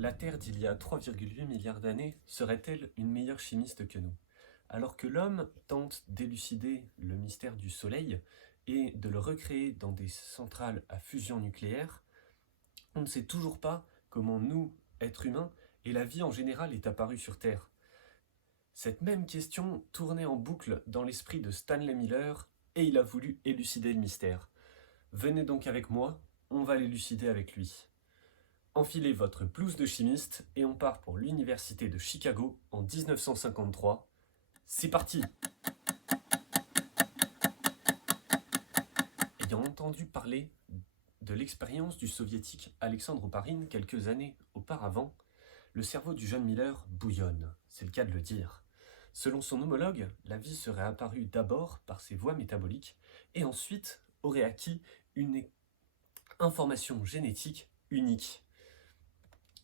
La Terre d'il y a 3,8 milliards d'années serait-elle une meilleure chimiste que nous? Alors que l'homme tente d'élucider le mystère du Soleil et de le recréer dans des centrales à fusion nucléaire, on ne sait toujours pas comment nous, êtres humains, et la vie en général est apparue sur Terre. Cette même question tournait en boucle dans l'esprit de Stanley Miller et il a voulu élucider le mystère. Venez donc avec moi, on va l'élucider avec lui. Enfilez votre blouse de chimiste et on part pour l'université de Chicago en 1953. C'est parti! Ayant entendu parler de l'expérience du soviétique Alexandre Oparin quelques années auparavant, le cerveau du jeune Miller bouillonne, c'est le cas de le dire. Selon son homologue, la vie serait apparue d'abord par ses voies métaboliques et ensuite aurait acquis une information génétique unique.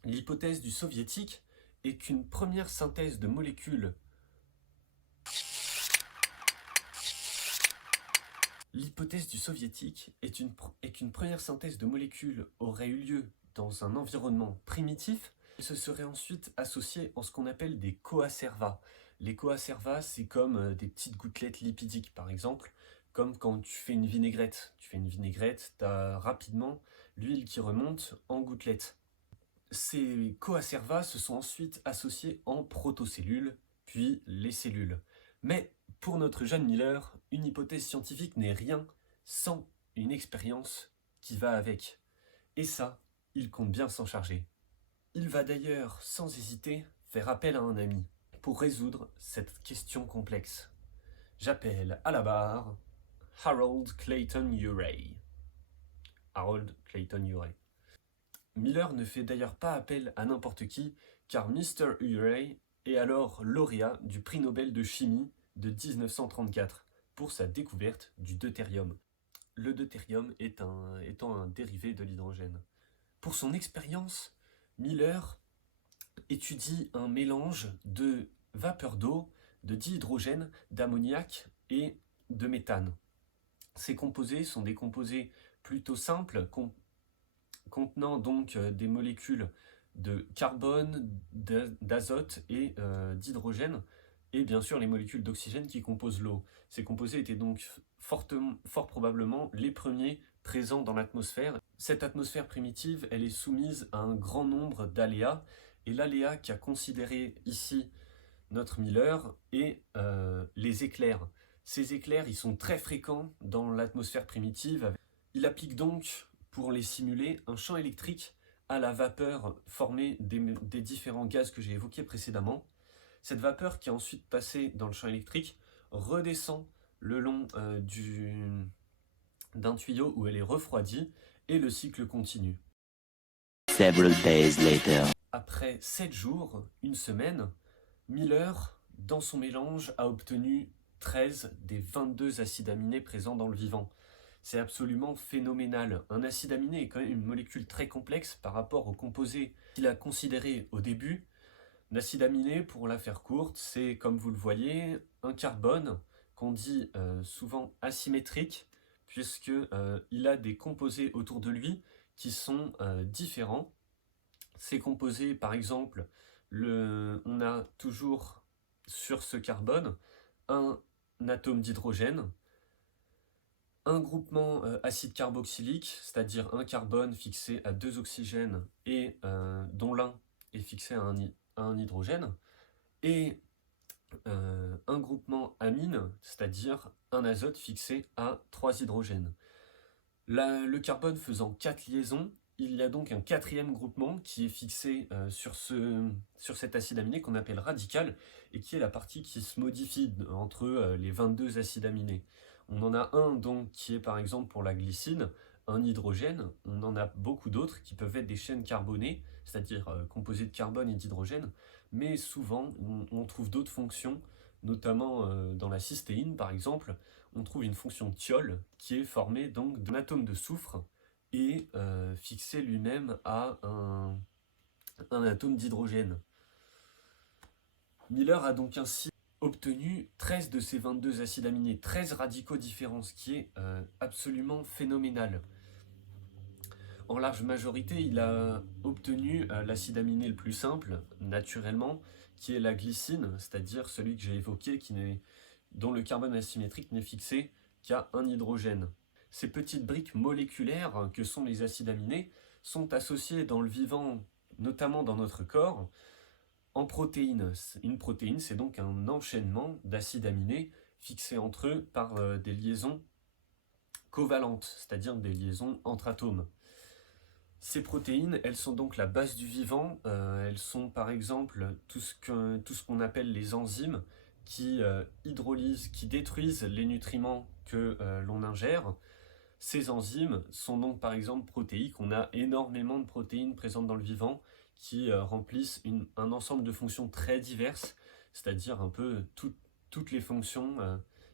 L'hypothèse du soviétique est qu'une première synthèse de molécules qu'une première synthèse de molécules aurait eu lieu dans un environnement primitif et se serait ensuite associée en ce qu'on appelle des coacervas. Les coacervas, c'est comme des petites gouttelettes lipidiques, par exemple, comme quand tu fais une vinaigrette. Tu fais une vinaigrette, tu as rapidement l'huile qui remonte en gouttelettes. Ces coacervas se sont ensuite associés en protocellules, puis les cellules. Mais pour notre jeune Miller, une hypothèse scientifique n'est rien sans une expérience qui va avec. Et ça, il compte bien s'en charger. Il va d'ailleurs, sans hésiter, faire appel à un ami pour résoudre cette question complexe. J'appelle à la barre Harold Clayton Urey. Harold Clayton Urey. Miller ne fait d'ailleurs pas appel à n'importe qui, car Mr. Urey est alors lauréat du prix Nobel de chimie de 1934 pour sa découverte du deutérium. Le deutérium étant un dérivé de l'hydrogène. Pour son expérience, Miller étudie un mélange de vapeur d'eau, de dihydrogène, d'ammoniac et de méthane. Ces composés sont des composés plutôt simples, contenant donc des molécules de carbone, d'azote et d'hydrogène, et bien sûr les molécules d'oxygène qui composent l'eau. Ces composés étaient donc fort probablement les premiers présents dans l'atmosphère. Cette atmosphère primitive, elle est soumise à un grand nombre d'aléas, et l'aléa qu'a considéré ici notre Miller est les éclairs. Ces éclairs, ils sont très fréquents dans l'atmosphère primitive. Il applique donc, pour les simuler, un champ électrique à la vapeur formée des différents gaz que j'ai évoqués précédemment. Cette vapeur qui est ensuite passée dans le champ électrique redescend le long d'un tuyau où elle est refroidie et le cycle continue. Several days later. Après 7 jours, une semaine, Miller, dans son mélange, a obtenu 13 des 22 acides aminés présents dans le vivant. C'est absolument phénoménal. Un acide aminé est quand même une molécule très complexe par rapport aux composés qu'il a considérés au début. L'acide aminé, pour la faire courte, c'est, comme vous le voyez, un carbone qu'on dit souvent asymétrique, puisqu'il a des composés autour de lui qui sont différents. Ces composés, par exemple, on a toujours sur ce carbone un atome d'hydrogène, un groupement acide carboxylique, c'est-à-dire un carbone fixé à 2 oxygènes et dont l'un est fixé à un hydrogène, et un groupement amine, c'est-à-dire un azote fixé à 3 hydrogènes. Le carbone faisant 4 liaisons, il y a donc un quatrième groupement qui est fixé sur cet acide aminé qu'on appelle radical et qui est la partie qui se modifie entre les 22 acides aminés. On en a un donc qui est par exemple pour la glycine, un hydrogène. On en a beaucoup d'autres qui peuvent être des chaînes carbonées, c'est-à-dire composées de carbone et d'hydrogène, mais souvent on trouve d'autres fonctions, notamment dans la cystéine par exemple. On trouve une fonction thiol qui est formée donc d'un atome de soufre et fixé lui-même à un atome d'hydrogène. Miller a donc ainsi obtenu 13 de ces 22 acides aminés, 13 radicaux différents, ce qui est absolument phénoménal. En large majorité, il a obtenu l'acide aminé le plus simple, naturellement, qui est la glycine, c'est-à-dire celui que j'ai évoqué, dont le carbone asymétrique n'est fixé qu'à un hydrogène. Ces petites briques moléculaires que sont les acides aminés sont associées dans le vivant, notamment dans notre corps, en protéines. Une protéine, c'est donc un enchaînement d'acides aminés fixés entre eux par des liaisons covalentes, c'est-à-dire des liaisons entre atomes. Ces protéines, elles sont donc la base du vivant. Elles sont par exemple tout ce qu'on appelle les enzymes qui hydrolysent, qui détruisent les nutriments que l'on ingère. Ces enzymes sont donc par exemple protéiques. On a énormément de protéines présentes dans le vivant qui remplissent un ensemble de fonctions très diverses, c'est-à-dire un peu toutes les fonctions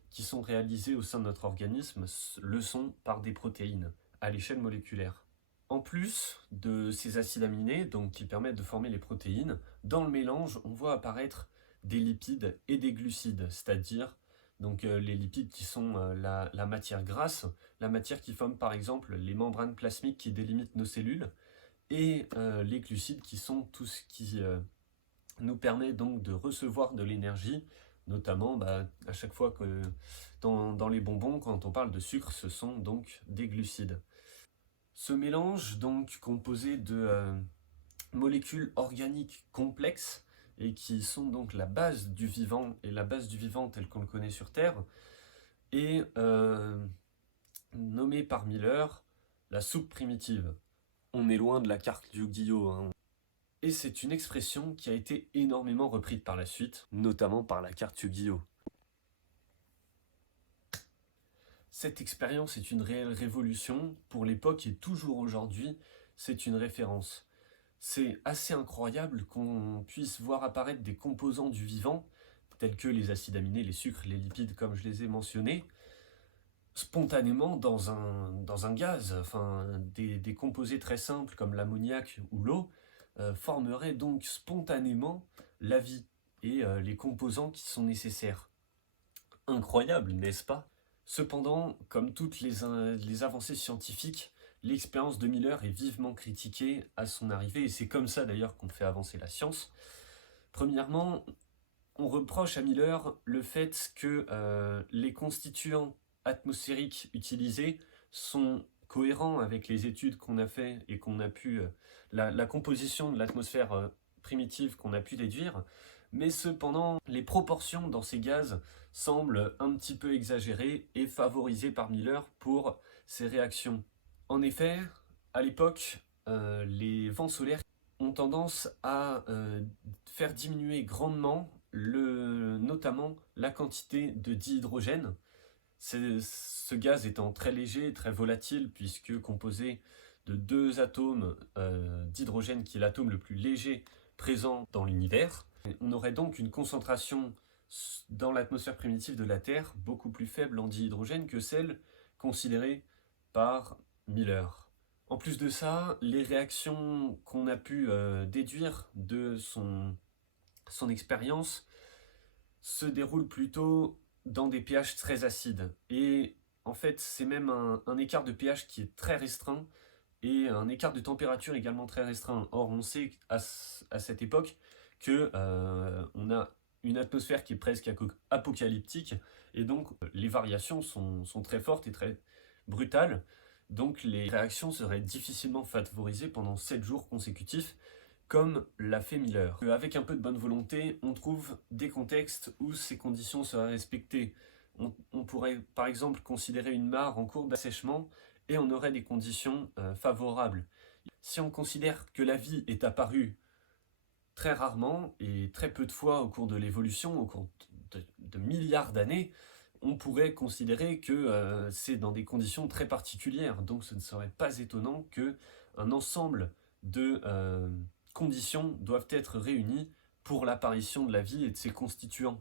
qui sont réalisées au sein de notre organisme le sont par des protéines à l'échelle moléculaire. En plus de ces acides aminés, donc qui permettent de former les protéines, dans le mélange, on voit apparaître des lipides et des glucides, c'est-à-dire donc les lipides qui sont la matière grasse, la matière qui forme par exemple les membranes plasmiques qui délimitent nos cellules, et les glucides qui sont tout ce qui nous permet donc de recevoir de l'énergie, notamment à chaque fois que dans les bonbons, quand on parle de sucre, ce sont donc des glucides. Ce mélange, donc composé de molécules organiques complexes et qui sont donc la base du vivant et la base du vivant tel qu'on le connaît sur Terre, est nommé par Miller la soupe primitive. On est loin de la carte Yu-Gi-Oh! Et c'est une expression qui a été énormément reprise par la suite, notamment par la carte Yu-Gi-Oh! Cette expérience est une réelle révolution pour l'époque et toujours aujourd'hui, c'est une référence. C'est assez incroyable qu'on puisse voir apparaître des composants du vivant, tels que les acides aminés, les sucres, les lipides, comme je les ai mentionnés, spontanément dans un gaz. Enfin, des composés très simples comme l'ammoniac ou l'eau formeraient donc spontanément la vie et les composants qui sont nécessaires. Incroyable, n'est-ce pas? Cependant, comme toutes les avancées scientifiques, l'expérience de Miller est vivement critiquée à son arrivée, et c'est comme ça d'ailleurs qu'on fait avancer la science. Premièrement, on reproche à Miller le fait que les constituants atmosphériques utilisés sont cohérents avec les études qu'on a fait et qu'on a pu, la composition de l'atmosphère primitive qu'on a pu déduire, mais cependant les proportions dans ces gaz semblent un petit peu exagérées et favorisées par Miller pour ces réactions. En effet, à l'époque, les vents solaires ont tendance à faire diminuer grandement notamment la quantité de dihydrogène. Ce gaz étant très léger et très volatile puisque composé de deux atomes d'hydrogène qui est l'atome le plus léger présent dans l'univers. On aurait donc une concentration dans l'atmosphère primitive de la Terre beaucoup plus faible en dihydrogène que celle considérée par Miller. En plus de ça, les réactions qu'on a pu déduire de son expérience se déroulent plutôt dans des pH très acides. Et en fait, c'est même un écart de pH qui est très restreint et un écart de température également très restreint. Or, on sait à cette époque que on a une atmosphère qui est presque apocalyptique et donc les variations sont très fortes et très brutales. Donc les réactions seraient difficilement favorisées pendant 7 jours consécutifs, comme l'a fait Miller. Avec un peu de bonne volonté, on trouve des contextes où ces conditions seraient respectées. On pourrait par exemple considérer une mare en cours d'assèchement et on aurait des conditions favorables. Si on considère que la vie est apparue très rarement et très peu de fois au cours de l'évolution, au cours de milliards d'années, on pourrait considérer que c'est dans des conditions très particulières. Donc ce ne serait pas étonnant qu'un ensemble de conditions doivent être réunies pour l'apparition de la vie et de ses constituants.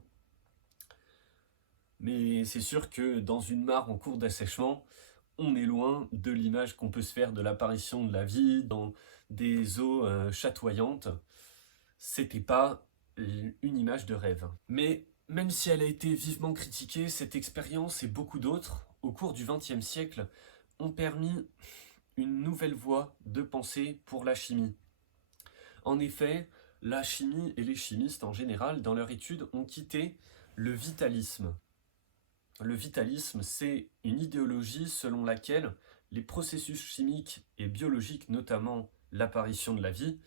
Mais c'est sûr que dans une mare en cours d'assèchement, on est loin de l'image qu'on peut se faire de l'apparition de la vie dans des eaux chatoyantes. C'était pas une image de rêve. Mais même si elle a été vivement critiquée, cette expérience et beaucoup d'autres, au cours du XXe siècle, ont permis une nouvelle voie de pensée pour la chimie. En effet, la chimie et les chimistes en général, dans leur étude, ont quitté le vitalisme. Le vitalisme, c'est une idéologie selon laquelle les processus chimiques et biologiques, notamment l'apparition de la vie,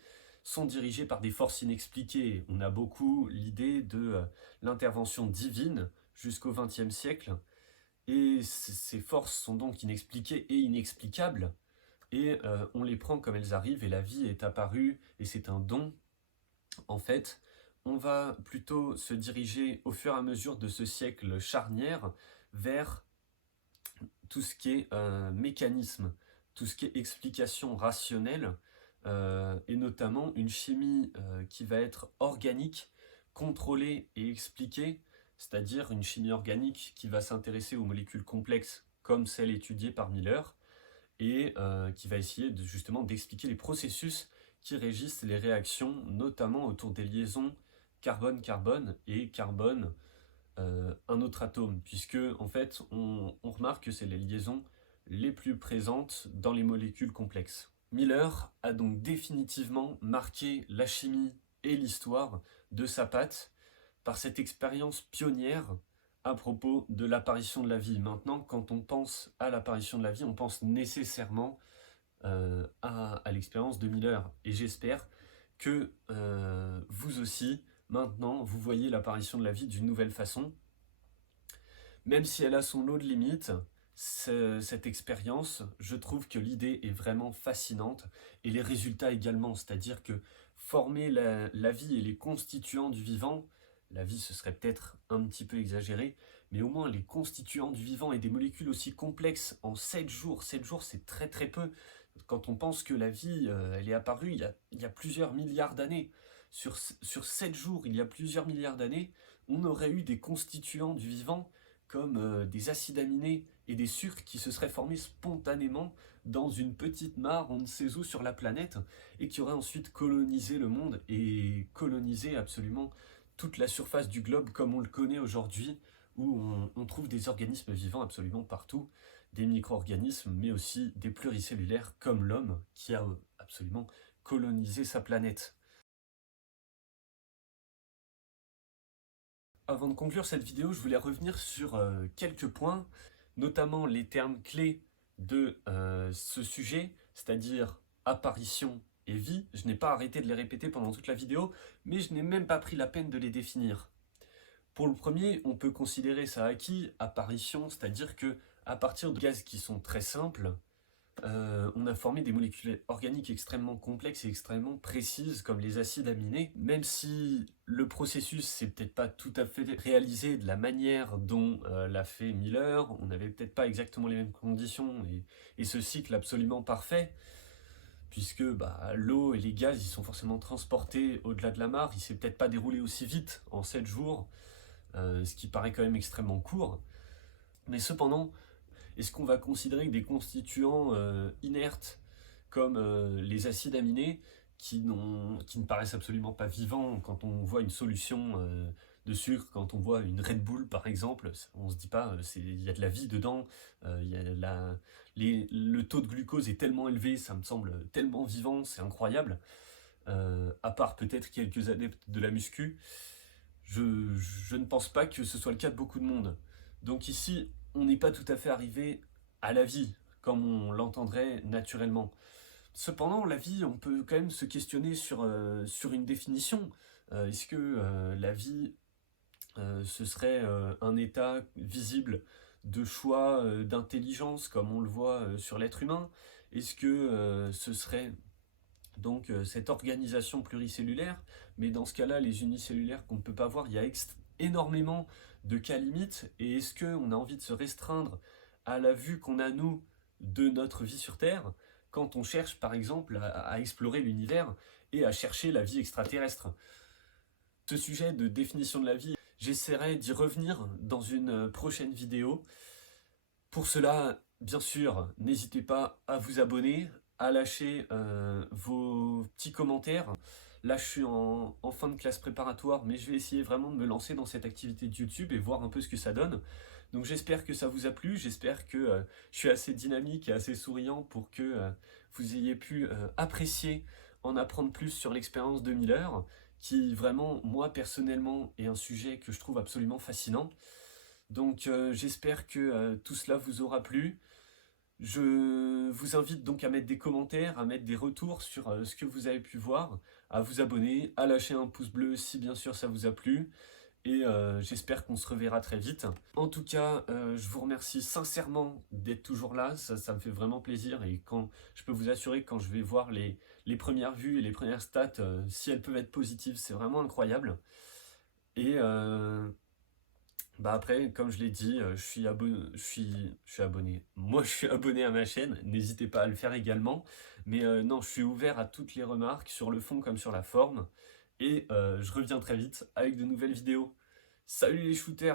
sont dirigés par des forces inexpliquées. On a beaucoup l'idée de l'intervention divine jusqu'au XXe siècle, et ces forces sont donc inexpliquées et inexplicables, et on les prend comme elles arrivent, et la vie est apparue, et c'est un don. En fait, on va plutôt se diriger au fur et à mesure de ce siècle charnière vers tout ce qui est mécanisme, tout ce qui est explication rationnelle, et notamment une chimie qui va être organique, contrôlée et expliquée, c'est-à-dire une chimie organique qui va s'intéresser aux molécules complexes comme celles étudiées par Miller, et qui va essayer justement d'expliquer les processus qui régissent les réactions, notamment autour des liaisons carbone-carbone et carbone un autre atome, puisque en fait on remarque que c'est les liaisons les plus présentes dans les molécules complexes. Miller a donc définitivement marqué la chimie et l'histoire de sa patte par cette expérience pionnière à propos de l'apparition de la vie. Maintenant, quand on pense à l'apparition de la vie, on pense nécessairement à l'expérience de Miller. Et j'espère que vous aussi, maintenant, vous voyez l'apparition de la vie d'une nouvelle façon. Même si elle a son lot de limites, cette expérience, je trouve que l'idée est vraiment fascinante, et les résultats également, c'est-à-dire que former la vie et les constituants du vivant, la vie ce serait peut-être un petit peu exagéré, mais au moins les constituants du vivant et des molécules aussi complexes en 7 jours, 7 jours c'est très très peu, quand on pense que la vie elle est apparue il y a plusieurs milliards d'années, sur 7 jours il y a plusieurs milliards d'années, on aurait eu des constituants du vivant comme des acides aminés et des sucres qui se seraient formés spontanément dans une petite mare on ne sait où sur la planète, et qui auraient ensuite colonisé le monde et colonisé absolument toute la surface du globe comme on le connaît aujourd'hui, où on trouve des organismes vivants absolument partout, des micro-organismes, mais aussi des pluricellulaires comme l'homme qui a absolument colonisé sa planète. Avant de conclure cette vidéo, je voulais revenir sur quelques points, notamment les termes clés de ce sujet, c'est-à-dire apparition et vie. Je n'ai pas arrêté de les répéter pendant toute la vidéo, mais je n'ai même pas pris la peine de les définir. Pour le premier, on peut considérer ça acquis, apparition, c'est-à-dire que à partir de gaz qui sont très simples, on a formé des molécules organiques extrêmement complexes et extrêmement précises comme les acides aminés, même si le processus s'est peut-être pas tout à fait réalisé de la manière dont l'a fait Miller, on n'avait peut-être pas exactement les mêmes conditions et ce cycle absolument parfait, puisque l'eau et les gaz ils sont forcément transportés au-delà de la mare, il s'est peut-être pas déroulé aussi vite en 7 jours, ce qui paraît quand même extrêmement court, mais cependant, est-ce qu'on va considérer que des constituants inertes comme les acides aminés qui ne paraissent absolument pas vivants quand on voit une solution de sucre, quand on voit une Red Bull par exemple, on se dit pas il y a de la vie dedans, le taux de glucose est tellement élevé, ça me semble tellement vivant, c'est incroyable. À part peut-être quelques adeptes de la muscu, je ne pense pas que ce soit le cas de beaucoup de monde. Donc ici, on n'est pas tout à fait arrivé à la vie, comme on l'entendrait naturellement. Cependant, la vie, on peut quand même se questionner sur une définition. Est-ce que la vie, ce serait un état visible de choix d'intelligence, comme on le voit sur l'être humain? Est-ce que ce serait donc cette organisation pluricellulaire? Mais dans ce cas-là, les unicellulaires qu'on ne peut pas voir, il y a énormément de cas limites, et est-ce qu'on a envie de se restreindre à la vue qu'on a nous de notre vie sur Terre quand on cherche par exemple à explorer l'univers et à chercher la vie extraterrestre? Ce sujet de définition de la vie, j'essaierai d'y revenir dans une prochaine vidéo. Pour cela, bien sûr, n'hésitez pas à vous abonner, à lâcher vos petits commentaires. Là, je suis en fin de classe préparatoire, mais je vais essayer vraiment de me lancer dans cette activité de YouTube et voir un peu ce que ça donne. Donc j'espère que ça vous a plu, j'espère que je suis assez dynamique et assez souriant pour que vous ayez pu apprécier, en apprendre plus sur l'expérience de Miller, qui vraiment, moi personnellement, est un sujet que je trouve absolument fascinant. Donc j'espère que tout cela vous aura plu. Je vous invite donc à mettre des commentaires, à mettre des retours sur ce que vous avez pu voir, à vous abonner, à lâcher un pouce bleu si bien sûr ça vous a plu. Et j'espère qu'on se reverra très vite. En tout cas, je vous remercie sincèrement d'être toujours là, ça me fait vraiment plaisir. Et quand je peux vous assurer que quand je vais voir les premières vues et les premières stats, si elles peuvent être positives, c'est vraiment incroyable. Et bah après, comme je l'ai dit, je suis abonné. Moi, je suis abonné à ma chaîne. N'hésitez pas à le faire également. Mais non, je suis ouvert à toutes les remarques, sur le fond comme sur la forme. Et je reviens très vite avec de nouvelles vidéos. Salut les shooters!